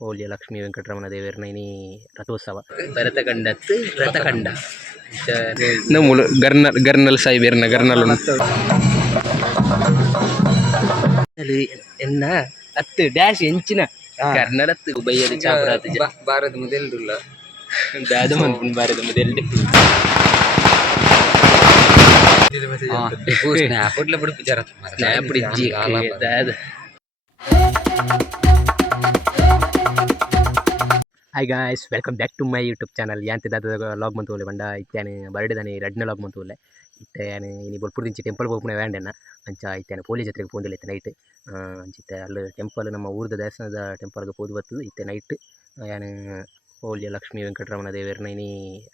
ಹೋಲಿಯ ಲಕ್ಷ್ಮೀ ವೆಂಕಟರಮಣ ದೇವರನೈನಿ ರಥೋತ್ಸವ ಭರತಖಂಡತ್ ರಥಖಂಡ ನಮ್ಮೂಲು ಗರ್ನಲ್ ಸಾಯಿಬೇರ್ನ ಗರ್ನಲ್ ಎನ್ನ ಅತ್ತು ಡ್ಯಾಶ್ ಎಂಚಿನ ಕರ್ನಡತ್ತು ಬೈಯದ ಚಾಪರಾತ ಭಾರತ ಮೊದಲ್ಡುಲ್ಲ ದಾದ ಮನ್ಪುನ್ ಭಾರತ ಮೊದಲ್ಡು ಸ್ನ್ಯಾಪ್ ಇಜ್ಜಿ ದಾದ hi guys welcome back to my YouTube channel ಯಾಂತೆ ದಾದ ಲಾಗ್ ಮಂತೂಲೆ ಬಂಡ ಇತ್ಯಾನೆ ಬರ್ಡೇದಾನೆ ರಡ್ನ ಲಾಗ್ ಮಂತೂಲೆ ಇತ್ತಾನೆ ಇನಿ ಬೊಲ್ಪುರ್ ದಿಂಚಿ ಟೆಂಪಲ್ ಹೋಗ್ಪುಣ ವ್ಯಾಂಡನ ಅಂಚ ಇತ್ತಾನೆ ಪೋಲಿ ಜಾತ್ರೆಗೆ ಪೋಂದಿಲ್ಲ ಇತ್ತೆ ನೈಟ್ ಅಂಚಿತ್ತೆ ಅಲ್ಲಿ ಟೆಂಪಲ್ ನಮ್ಮ ಊರದ ದೇವಸ್ಥಾನದ ಟೆಂಪಲ್ಗೆ ಪೋದು ಬರ್ತದೆ ಇತ್ತೆ ನೈಟ್ ಯಾನು ಹೋಲಿಯ ಲಕ್ಷ್ಮೀ ವೆಂಕಟರಮಣ ದೇವರನೈನಿ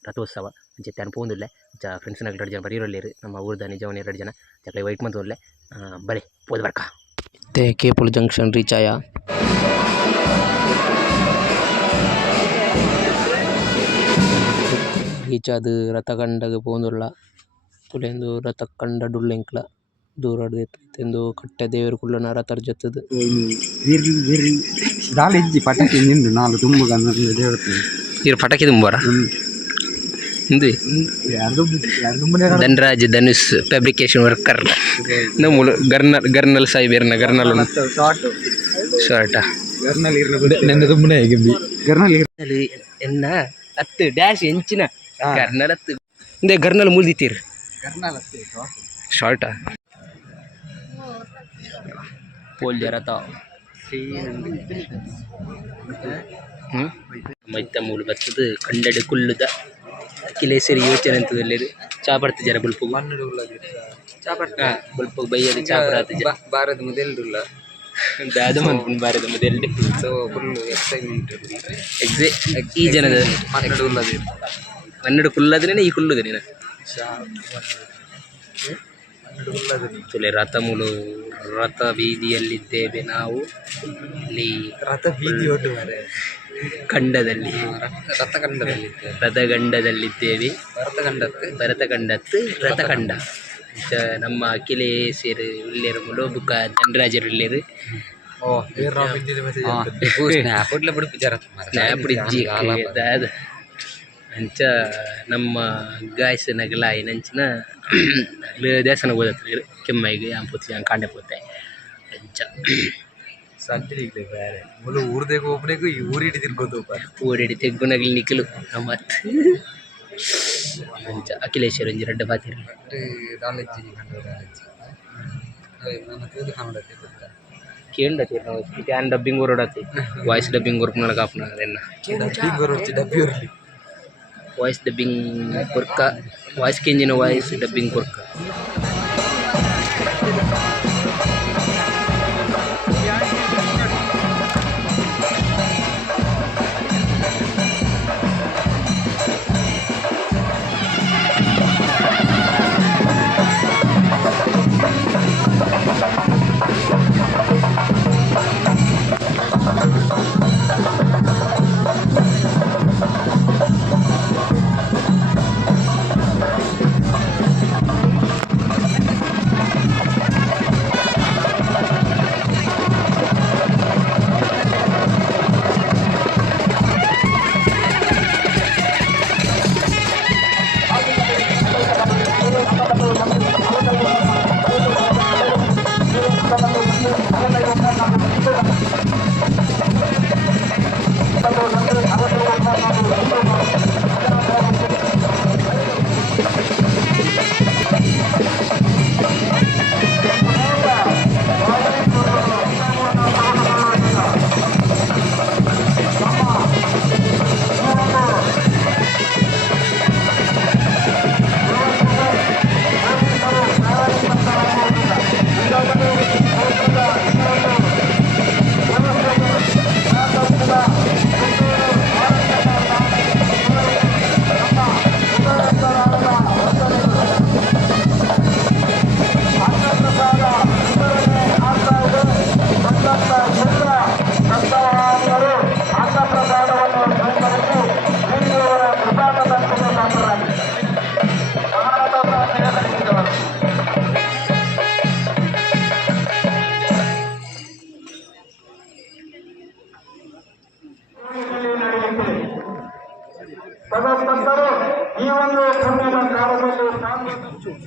ರಥೋತ್ಸವ ಅಂಚಿತ್ತೆ ಯಾನು ಪೋಂದಿಲ್ಲ ಅಂಚ ಫ್ರೆಂಡ್ಸ್ನಾಗ 2 ಜನ ಬರೀರೊಲ್ಲೇರು ನಮ್ಮ ಊರದ ನಿಜವನೇ 2 ಜನ ಜಗಳ ವೈಟ್ ಮಂತೂಲೆ ಬರೀ ಪೋದು ಬರ್ಕ ಕೇಪುಲ್ ಜಂಕ್ಷನ್ ರೀಚ್ ಆಯ ರೀಚಾದ ರಥಖಂಡಗೆ ಪೋಂದುಲ್ಲ ತುಲೆಂದು ರಥಖಂಡ ಡುಲ್ಲೆಂಕ್ಲ ದೂರ ತೆಂದು ಕಟ್ಟೆ ದೇವರು ಕುಳ್ಳನ ರಥರ್ ಜತ್ತದು ಪಟಾಕಿ ನಿಂದು ನಾಲು ತುಂಬ ಇರು ಪಟಾಕಿ ತುಂಬಾರ ಹಿಂದಿ ಧನರಾಜ್ ಧನುಷ್ ಫ್ಯಾಬ್ರಿಕೇಶನ್ ವರ್ಕರ್ ನಮ್ಮೂಲು ಗರ್ನಲ್ ಸಾಯಿಬೇರ್ನ ಗರ್ನಲ್ ಶಾರ್ಟ ಎನ್ನ ಅತ್ತು ಡ್ಯಾಶ್ ಎಂಚಿನ ಗರ್ನಲ್ ಅತ್ತು ಇಂದೇ ಗರ್ನಲ್ ಮುಳ್ದಿತ್ತೀರು ಶಾರ್ಟಾ ಪೋಲ್ಯ ರಥ ಮೈತ ಮೂಲು ಬರ್ತದ ಕಂಡಡೆ ಕುಲ್ಲುದ ಅಖಿಲೇಶ್ವರಿ ಯೋಚನೆ ಅಂತದಲ್ಲಿ ಚಾಪರ್ತ ಜರ ಬುಲ್ಪು ಬುಲ್ಪು ಬೈಯದ ಚಾಪರಾತ ಭಾರತ ಮೊದಲ್ಡುಲ್ಲ ದಾದ ಮನ್ಪುನ್ ಭಾರತ ಮೊದಲ್ಡು ಸೊ ಫುಲ್ ಎಕ್ಸೈಟ್ಮೆಂಟ್ ಈ ಜನದ ಮನ್ನಡು ಕುಲ್ಲದನೇ ಈ ಕುಲ್ಲುದನೇನ ತುಲೆ ರಥ ಮೂಲು ರಥ ಬೀದಿಯಲ್ಲಿದ್ದೇವೆ ನಾವು ಇಲ್ಲಿ ರಥ ಬೀದಿ ಖಂಡದಲ್ಲಿ ರಥಖಂಡದಲ್ಲಿದ್ದೇವೆ ಭರತಖಂಡತ್ತು ರಥಖಂಡ ನಮ್ಮ ಅಖಿಲೇಶ್ವರ ಉಳ್ಳೇರು ಮುಲೋಬುಕ ಧನರಾಜರು ಉಳ್ಳೇರು ಸ್ನ್ಯಾಪ್ ಇಜ್ಜಿ ಅಂಚ ನಮ್ಮ ಗಾಯಸ್ ನಗಲ ನಂಚಿನ ದೇವಸ್ಥಾನ ಹೋದತ್ರ ಕೆಮ್ಮಾಯಿಗೆ ಆಂಪುತ್ತಿ ಹಂಗೆ ಕಾಂಡೆ ಪೋತೆ ಅಂಚ ಊರ್ದೇಗ ಒಬ್ಬನಿಗೂ ಈ ಊರಿಡಿ ತಿರ್ಗೋದು ಊರಿಡಿ ತೆಗ್ಗುನಗ್ಲಿ ನಿಖಲು ಮತ್ತು ಅಂಚ ಅಖಿಲೇಶ್ವರ ಒಂಜಿ ರಡ್ಡ ಬಾತಿರು ಕೇಂದ್ರ ಟ್ಯಾನ್ ಡಬ್ಬಿಂಗ್ ಊರೋಡತಿ ವಾಯ್ಸ್ ಡಬ್ಬಿಂಗ್ ಊರ್ಪುನ ಕಾಪುನ ಅದನ್ನ ಡಬ್ಬಿ ಊರ್ಲಿ ವಾಯ್ಸ್ ಡಬ್ಬಿಂಗ್ ಕೊರ್ಕ ವಾಯ್ಸ್ ಕೇಂಜಿನ ವಾಯ್ಸ್ ಡಬ್ಬಿಂಗ್ ಕೊರ್ಕ ಸದಸ್ಯರು ಈ ಒಂದು ಪುಣ್ಯದ ಕಾಲದಲ್ಲಿ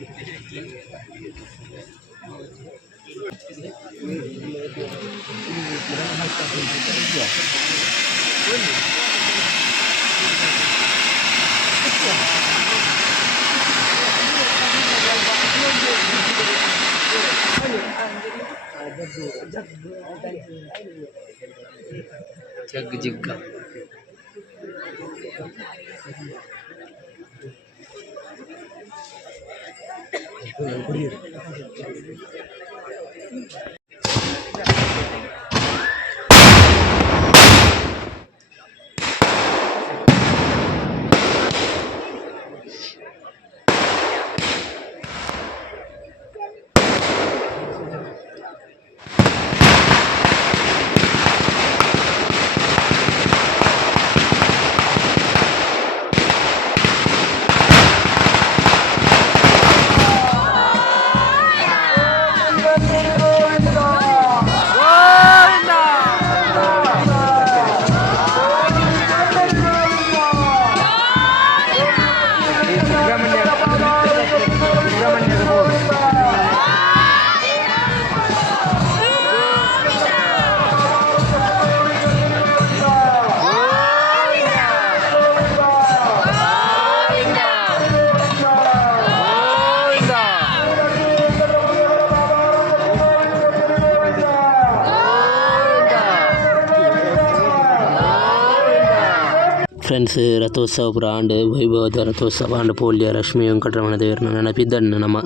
ಜಗ್ ಜಿಗ್ಗ ಫ್ರೆಂಡ್ಸ್, ರಥೋತ್ಸವ ಆಂಡ್ ವೈಭವದ ರಥೋತ್ಸವ ಆಂಡ್ ಪೋಲ್ಯ ಲಕ್ಷ್ಮೀ ವೆಂಕಟರಮಣ ದೇವರನ್ನ ನೆನಪಿದ್ದನ್ನು ನಮ್ಮ